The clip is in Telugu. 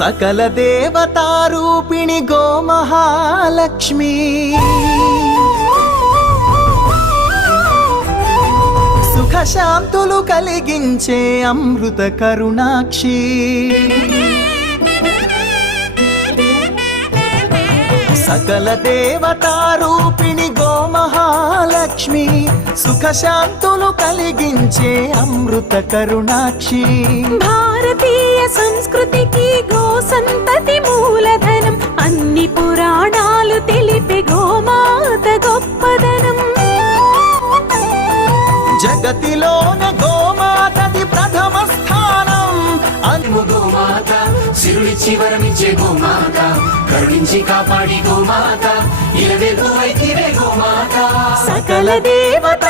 సకల దేవతారూపిణి గోమహాలక్ష్మి సుఖశాంతులు కలిగించే అమృత కరుణాక్షి సకల దేవతారూపిణి గోమహాలక్ష్మి సుఖశాంతులు కలిగించే అమృత కరుణాక్షి భారతీయ సంస్కృతికి గో సంతతి మూలధనం అన్ని పురాణాలు తెలిపే గోమాత గొప్పదనం జగతిలోన గోమాతది ప్రథమ స్థానం అనుము గోమాత సిరులిచ్చి వరమిచ్చే గోమాత కరుణించి కాపాడి గోమాత ఇలవెల్పు వైతివే గోమాత సకల దేవత